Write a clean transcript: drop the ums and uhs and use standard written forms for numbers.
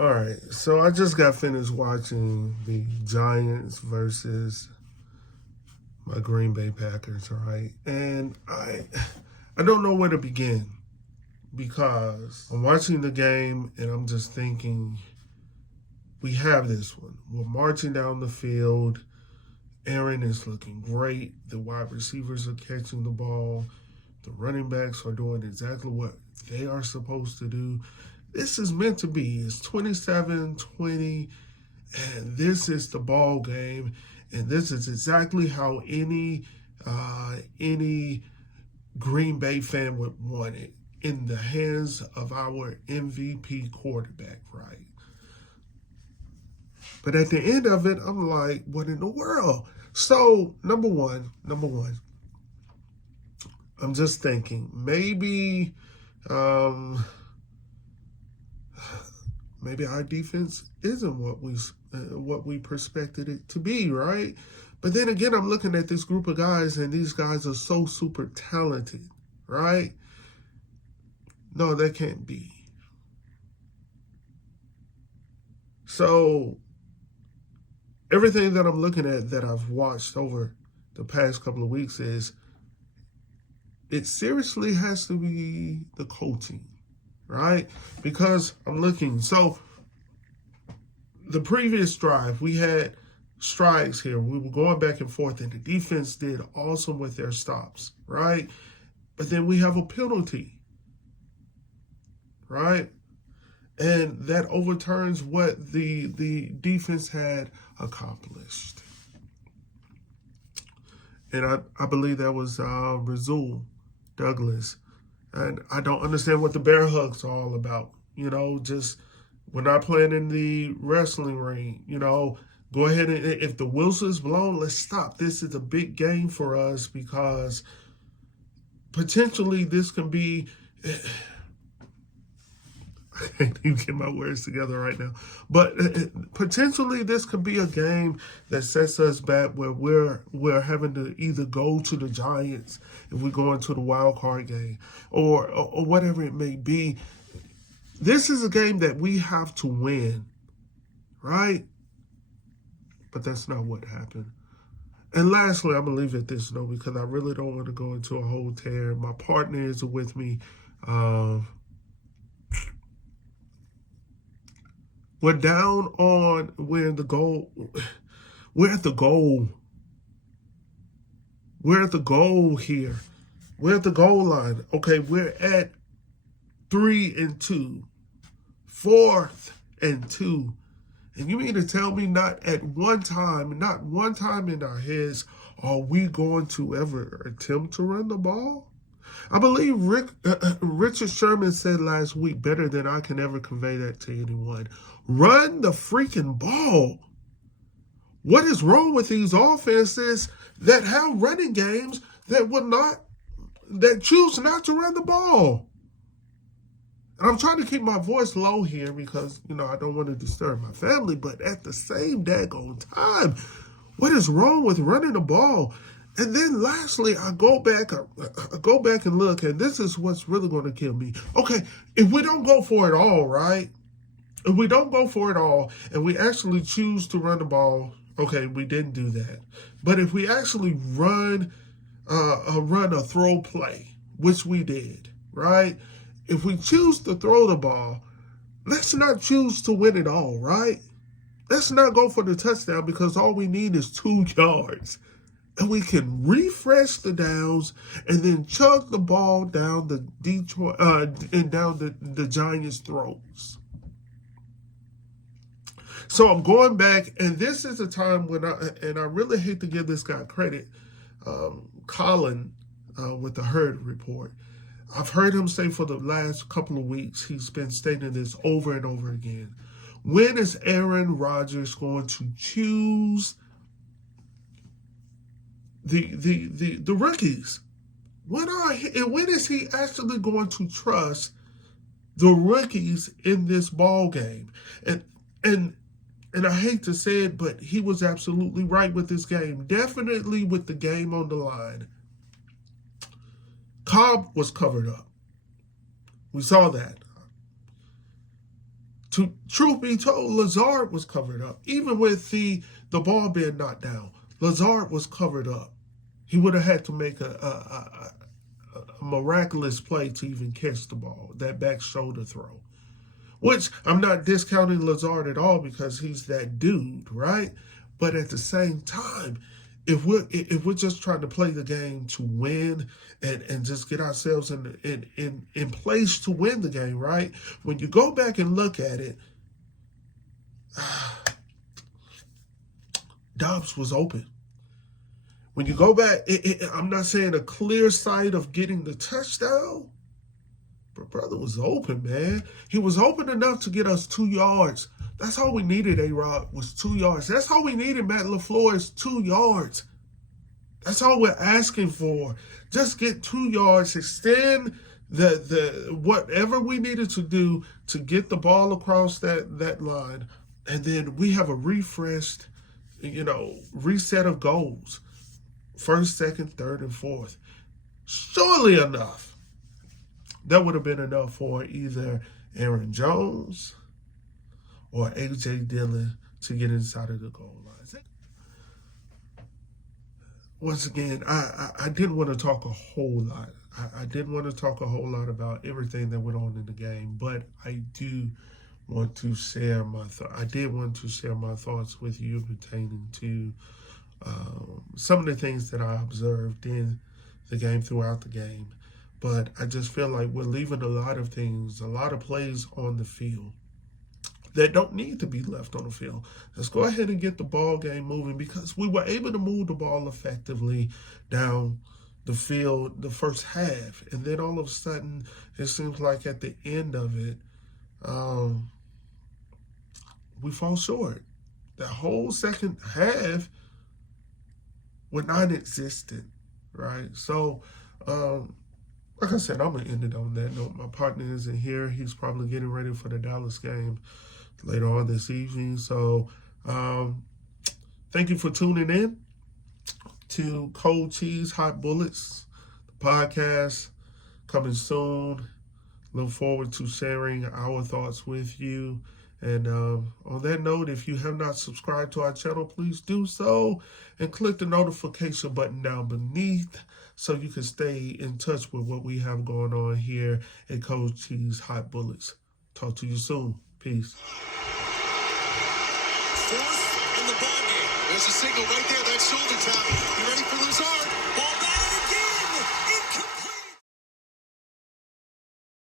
All right, so I just got finished watching the Giants versus my Green Bay Packers, right? And I don't know where to begin because I'm watching the game and I'm just thinking we have this one. We're marching down the field. Aaron is looking great. The wide receivers are catching the ball. The running backs are doing exactly what they are supposed to do. This is meant to be. It's 27-20, and this is the ball game. And this is exactly how any Green Bay fan would want it, in the hands of our MVP quarterback, right? But at the end of it, I'm like, what in the world? So, number one, I'm just thinking maybe our defense isn't what we expected it to be, right? But then again, I'm looking at this group of guys, and these guys are so super talented, right? No, that can't be. So everything that I'm looking at that I've watched over the past couple of weeks is it seriously has to be the coaching, right? Because I'm looking. So the previous drive, we had strikes here. We were going back and forth, and the defense did awesome with their stops, right? But then we have a penalty, right? And that overturns what the defense had accomplished. And I believe that was Razul Douglas. And I don't understand what the bear hugs are all about. Just we're not playing in the wrestling ring. Go ahead and if the whistle's blown, let's stop. This is a big game for us because potentially this can be. I can't even get my words together right now. But potentially this could be a game that sets us back where we're having to either go to the Giants if we go into the wild card game or whatever it may be. This is a game that we have to win, right? But that's not what happened. And lastly, I'm going to leave it at this note because I really don't want to go into a whole tear. My partners are with me. We're down on we're at the goal. We're at the goal. We're at the goal here. We're at the goal line. Okay, we're at 3-2, 4th and 2. And you mean to tell me not one time in our heads are we going to ever attempt to run the ball? I believe Richard Sherman said last week, better than I can ever convey that to anyone. Run the freaking ball. What is wrong with these offenses that have running games that choose not to run the ball? And I'm trying to keep my voice low here because, I don't want to disturb my family, but at the same daggone time, what is wrong with running the ball? And then lastly, I go back and look, and this is what's really going to kill me. Okay, if we don't go for it all, right? If we don't go for it all, and we actually choose to run the ball, okay, we didn't do that. But if we actually run a throw play, which we did, right? If we choose to throw the ball, let's not choose to win it all, right? Let's not go for the touchdown because all we need is 2 yards. And we can refresh the downs and then chug the ball down the the Giants' throats. So I'm going back, and this is a time when I really hate to give this guy credit, Colin with the Herd Report. I've heard him say for the last couple of weeks, he's been stating this over and over again. When is Aaron Rodgers going to choose the rookies? When is he actually going to trust the rookies in this ball game? And I hate to say it, but he was absolutely right with this game. Definitely with the game on the line. Cobb was covered up. We saw that. Truth be told, Lazard was covered up. Even with the ball being knocked down, Lazard was covered up. He would have had to make a miraculous play to even catch the ball, that back shoulder throw. Which I'm not discounting Lazard at all because he's that dude, right? But at the same time, if we're just trying to play the game to win and just get ourselves in place to win the game, right? When you go back and look at it, Dobbs was open. When you go back, I'm not saying a clear sight of getting the touchdown, but brother was open, man. He was open enough to get us 2 yards. That's all we needed, A-Rod, was 2 yards. That's all we needed, Matt LaFleur, is 2 yards. That's all we're asking for. Just get 2 yards, extend the whatever we needed to do to get the ball across that line, and then we have a refreshed, reset of goals. First, second, third, and fourth. Surely enough, that would have been enough for either Aaron Jones or A.J. Dillon to get inside of the goal line. Once again, I didn't want to talk a whole lot. I didn't want to talk a whole lot about everything that went on in the game, but I do want to share I did want to share my thoughts with you pertaining to some of the things that I observed in the game, throughout the game. But I just feel like we're leaving a lot of things, a lot of plays on the field that don't need to be left on the field. Let's go ahead and get the ball game moving, because we were able to move the ball effectively down the field the first half. And then all of a sudden, it seems like at the end of it, we fall short. The whole second half, we're non-existent, right? So, like I said, I'm going to end it on that note. My partner isn't here. He's probably getting ready for the Dallas game later on this evening. So, thank you for tuning in to Cold Cheese Hot Bullets, the podcast coming soon. Look forward to sharing our thoughts with you. And on that note, if you have not subscribed to our channel, please do so and click the notification button down beneath so you can stay in touch with what we have going on here at Cold Cheese Hot Bullets. Talk to you soon. Peace. Fourth in the ball game. There's a signal right there. That shoulder tap. You ready for Lazard? Ball